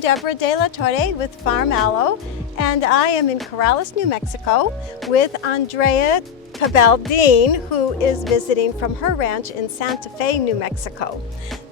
I'm Deborah De La Torre with Pharm-Aloe, and I am in Corrales, New Mexico with Andrea Pabel-Deane, who is visiting from her ranch in Santa Fe, New Mexico.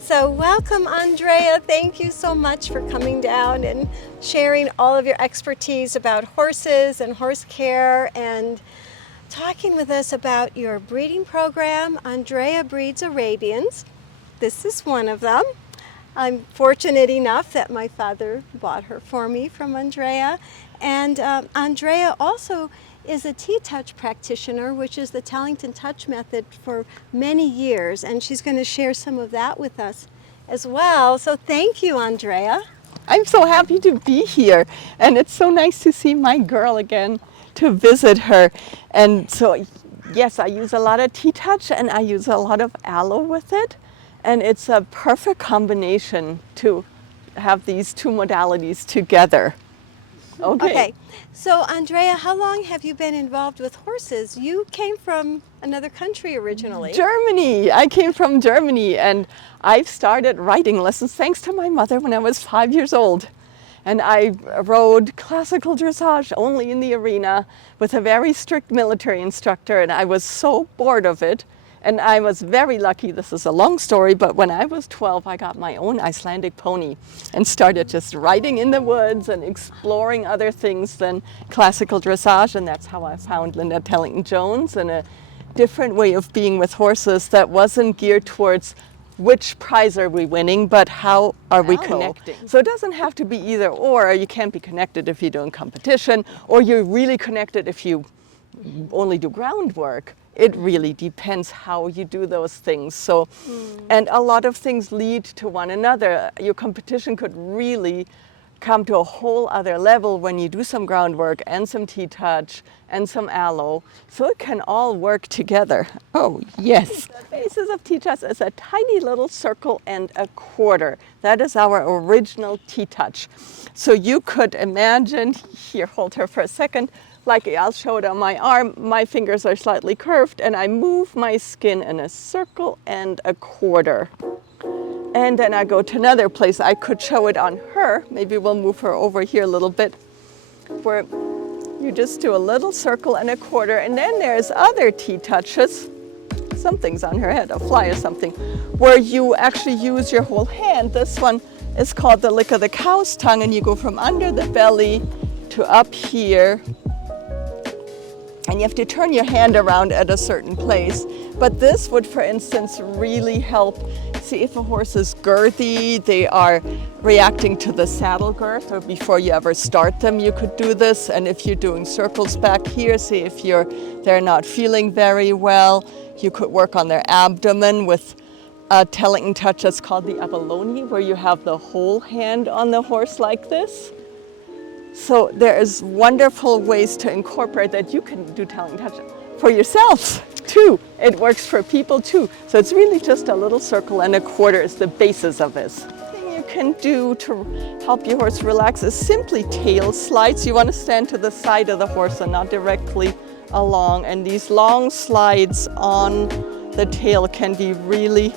So welcome, Andrea. Thank you so much for coming down and sharing all of your expertise about horses and horse care and talking with us about your breeding program. Andrea breeds Arabians. This is one of them. I'm fortunate enough that my father bought her for me from Andrea. And Andrea also is a T-Touch practitioner, which is the Tellington Touch method for many years. And she's going to share some of that with us as well. So thank you, Andrea. I'm so happy to be here. And it's so nice to see my girl again, to visit her. And so, yes, I use a lot of T-Touch and I use a lot of aloe with it. And it's a perfect combination to have these two modalities together. Okay, so Andrea, how long have you been involved with horses? You came from another country originally. Germany. I came from Germany, and I've started riding lessons thanks to my mother when I was 5 years old. And I rode classical dressage only in the arena with a very strict military instructor, and I was so bored of it. And I was very lucky, this is a long story, but when I was 12, I got my own Icelandic pony and started just riding in the woods and exploring other things than classical dressage. And that's how I found Linda Tellington-Jones, and a different way of being with horses that wasn't geared towards which prize are we winning, but how are we connecting. So it doesn't have to be either or. You can't be connected if you're doing competition, or you're really connected if you only do groundwork. It really depends how you do those things. So, and a lot of things lead to one another. Your competition could really come to a whole other level when you do some groundwork and some T-Touch and some aloe. So it can all work together. Oh, yes. The basis of T-Touch is a tiny little circle and a quarter. That is our original T-Touch. So you could imagine, here, hold her for a second, like I'll show it on my arm, my fingers are slightly curved and I move my skin in a circle and a quarter. And then I go to another place. I could show it on her. Maybe we'll move her over here a little bit, where you just do a little circle and a quarter. And then there's other T-Touches. Something's on her head, a fly or something, where you actually use your whole hand. This one is called the lick of the cow's tongue, and you go from under the belly to up here. And you have to turn your hand around at a certain place. But this would, for instance, really help. See if a horse is girthy, they are reacting to the saddle girth, or before you ever start them, you could do this. And if you're doing circles back here, see if they're not feeling very well, you could work on their abdomen with a Tellington touch that's called the abalone, where you have the whole hand on the horse like this. So there is wonderful ways to incorporate that. You can do Tellington touch for yourself too. It works for people too. So it's really just a little circle and a quarter is the basis of this. The thing you can do to help your horse relax is simply tail slides. You want to stand to the side of the horse and not directly along. And these long slides on the tail can be really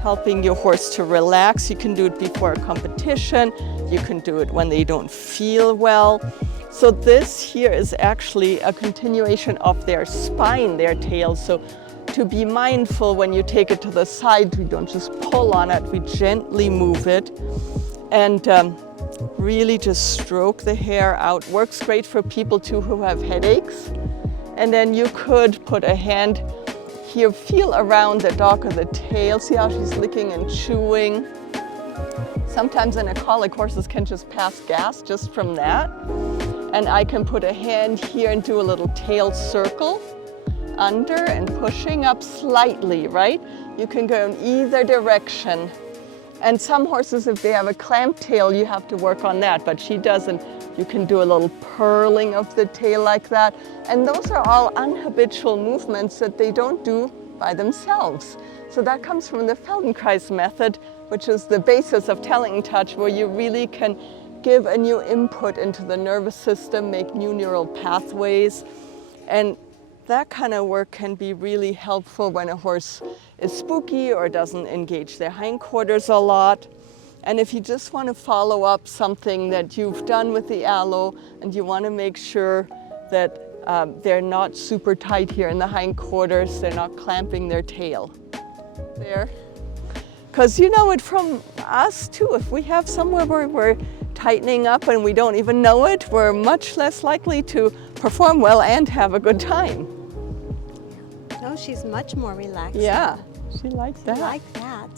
helping your horse to relax. You can do it before a competition. You can do it when they don't feel well. So this here is actually a continuation of their spine, their tail. So to be mindful when you take it to the side, we don't just pull on it, we gently move it. And really just stroke the hair out. Works great for people too who have headaches. And then you could put a hand here, feel around the dock of the tail. See how she's licking and chewing. Sometimes in a colic, horses can just pass gas just from that. And I can put a hand here and do a little tail circle under and pushing up slightly, right? You can go in either direction. And some horses, if they have a clamped tail, you have to work on that, but she doesn't. You can do a little purling of the tail like that. And those are all unhabitual movements that they don't do by themselves. So that comes from the Feldenkrais method, which is the basis of Tellington touch, where you really can give a new input into the nervous system, make new neural pathways. And that kind of work can be really helpful when a horse is spooky or doesn't engage their hindquarters a lot. And if you just want to follow up something that you've done with the aloe and you want to make sure that they're not super tight here in the hindquarters, they're not clamping their tail. There. Because you know it from us too, if we have somewhere where we're tightening up and we don't even know it, we're much less likely to perform well and have a good time. Oh, she's much more relaxed. Yeah, she likes that. I like that.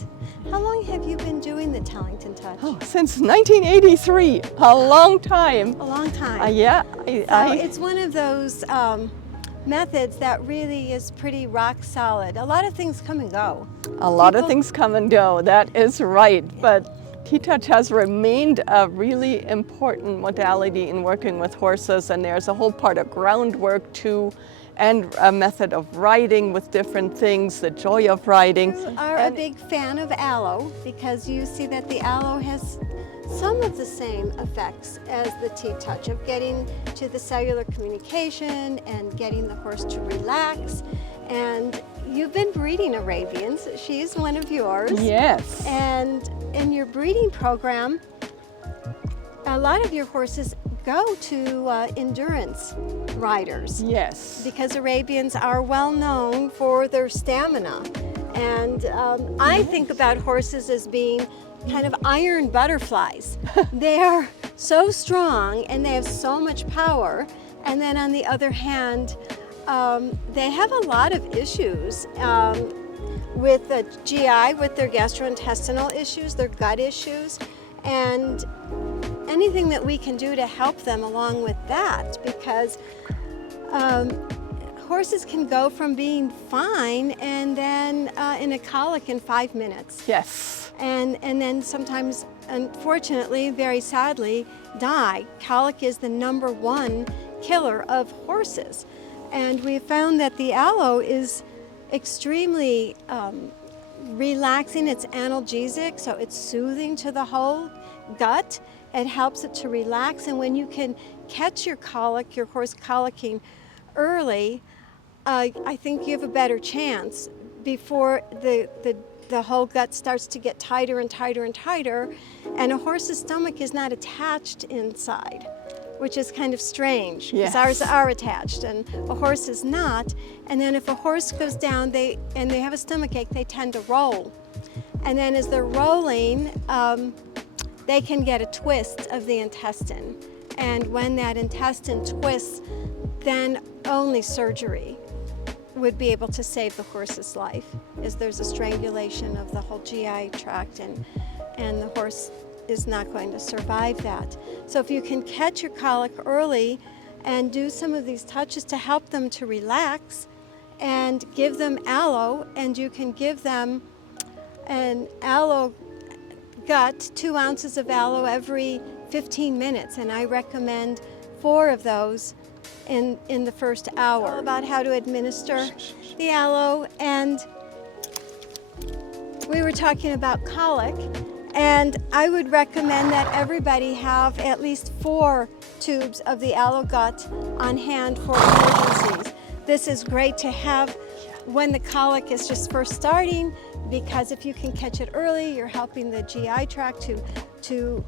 How long have you been doing the Tellington Touch? Oh, since 1983, a long time. A long time. Yeah. It's one of those methods that really is pretty rock solid. A lot of things come and go. A lot of things come and go, that is right. But T-Touch has remained a really important modality in working with horses, and there's a whole part of groundwork too, and a method of riding with different things, the joy of riding. You are a big fan of aloe because you see that the aloe has some of the same effects as the T-Touch of getting to the cellular communication and getting the horse to relax. And you've been breeding Arabians. She's one of yours. Yes. And in your breeding program, a lot of your horses go to endurance riders. Yes. Because Arabians are well known for their stamina. And I think about horses as being kind of iron butterflies. They are so strong and they have so much power. And then on the other hand, they have a lot of issues with the GI, with their gastrointestinal issues, their gut issues, and anything that we can do to help them along with that, because horses can go from being fine and then in a colic in 5 minutes. Yes. And then sometimes, unfortunately, very sadly, die. Colic is the #1 killer of horses. And we found that the aloe is extremely relaxing. It's analgesic, so it's soothing to the whole gut. It helps it to relax, and when you can catch your colic, your horse colicking early, I think you have a better chance before the whole gut starts to get tighter and tighter and tighter, and a horse's stomach is not attached inside, which is kind of strange, because ours are attached and a horse is not. And then if a horse goes down and they have a stomach ache, they tend to roll. And then as they're rolling, they can get a twist of the intestine. And when that intestine twists, then only surgery would be able to save the horse's life, as there's a strangulation of the whole GI tract, and the horse is not going to survive that. So if you can catch your colic early and do some of these touches to help them to relax, and give them aloe, and you can give them an aloe gut, 2 ounces of aloe every 15 minutes, and I recommend 4 of those in the first hour. All about how to administer the aloe, and we were talking about colic, and I would recommend that everybody have at least 4 tubes of the aloe gut on hand for emergencies. This is great to have when the colic is just first starting, because if you can catch it early, you're helping the GI tract to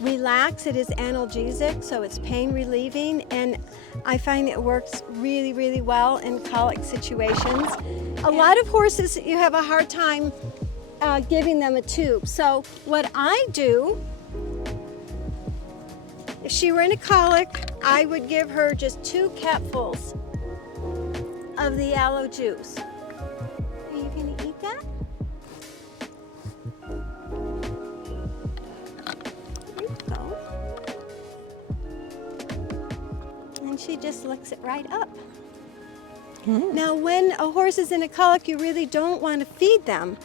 relax. It is analgesic, so it's pain relieving, and I find it works really, really well in colic situations. A lot of horses, you have a hard time giving them a tube. So what I do, if she were in a colic, I would give her just 2 capfuls of the aloe juice. Are you going to eat that? There you go. And she just licks it right up. Now, when a horse is in a colic, you really don't want to feed them,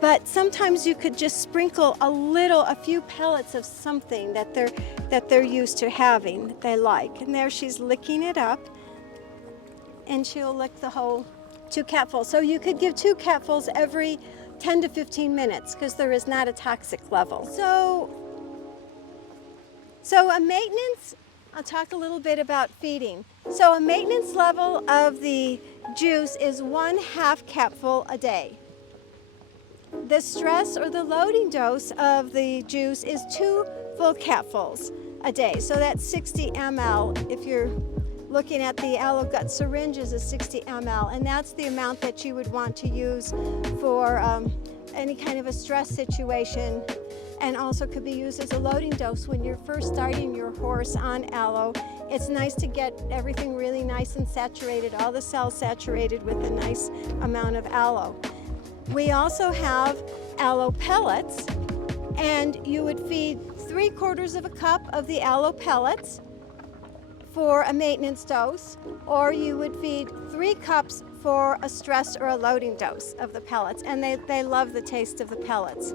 but sometimes you could just sprinkle a few pellets of something that they're used to having, that they like. And there she's licking it up, and she'll lick the whole 2 capfuls. So you could give 2 capfuls every 10 to 15 minutes, because there is not a toxic level. So a maintenance, I'll talk a little bit about feeding. So a maintenance level of the juice is 1/2 capful a day. The stress or the loading dose of the juice is 2 full capfuls a day. So that's 60 ml. If you're looking at the aloe gut syringes, is 60 ml, and that's the amount that you would want to use for any kind of a stress situation, and also could be used as a loading dose when you're first starting your horse on aloe. It's nice to get everything really nice and saturated, all the cells saturated with a nice amount of aloe. We also have aloe pellets, and you would feed 3/4 of a cup of the aloe pellets for a maintenance dose, or you would feed 3 cups for a stress or a loading dose of the pellets, and they love the taste of the pellets.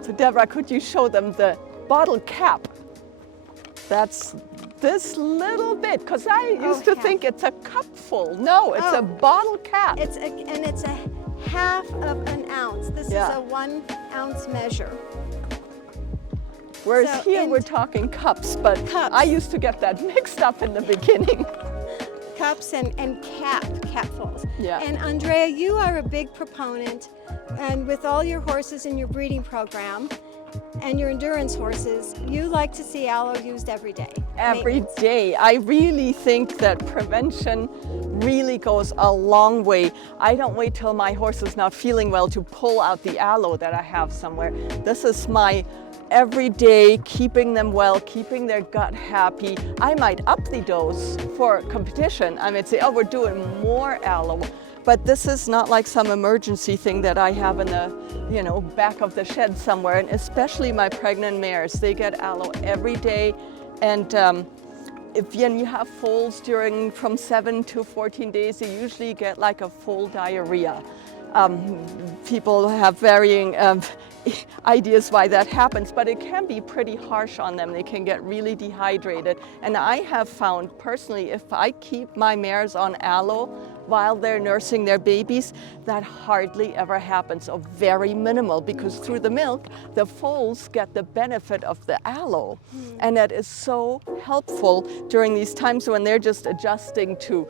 So Deborah, could you show them the bottle cap? That's this little bit, because I used to think it's a cupful. No, it's a bottle cap. It's a half of an ounce. This is a 1 ounce measure. Whereas here we're talking cups, but I used to get that mixed up in the beginning. Cups and capfuls. Yeah. And Andrea, you are a big proponent, and with all your horses in your breeding program and your endurance horses, you like to see aloe used every day. Every day. I really think that prevention really goes a long way. I don't wait till my horse is not feeling well to pull out the aloe that I have somewhere. This is my every day, keeping them well, keeping their gut happy. I might up the dose for competition. I might say, oh, we're doing more aloe. But this is not like some emergency thing that I have in the, back of the shed somewhere. And especially my pregnant mares, they get aloe every day. And if you have foals from 7 to 14 days, they usually get like a foal diarrhea. People have varying ideas why that happens, but it can be pretty harsh on them. They can get really dehydrated. And I have found personally, if I keep my mares on aloe while they're nursing their babies, that hardly ever happens, or very minimal, because through the milk, the foals get the benefit of the aloe. And that is so helpful during these times when they're just adjusting to,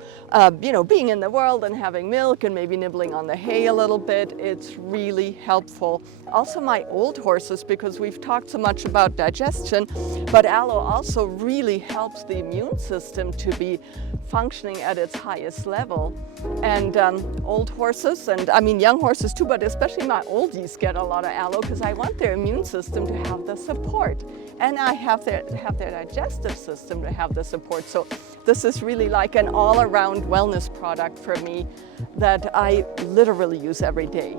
being in the world and having milk and maybe nibbling on the hay a little bit. It's really helpful. Also my old horses, because we've talked so much about digestion, but aloe also really helps the immune system to be functioning at its highest level. And old horses, and I mean young horses too, but especially my oldies get a lot of aloe because I want their immune system to have the support. And I have their digestive system to have the support. So this is really like an all-around wellness product for me that I literally use every day.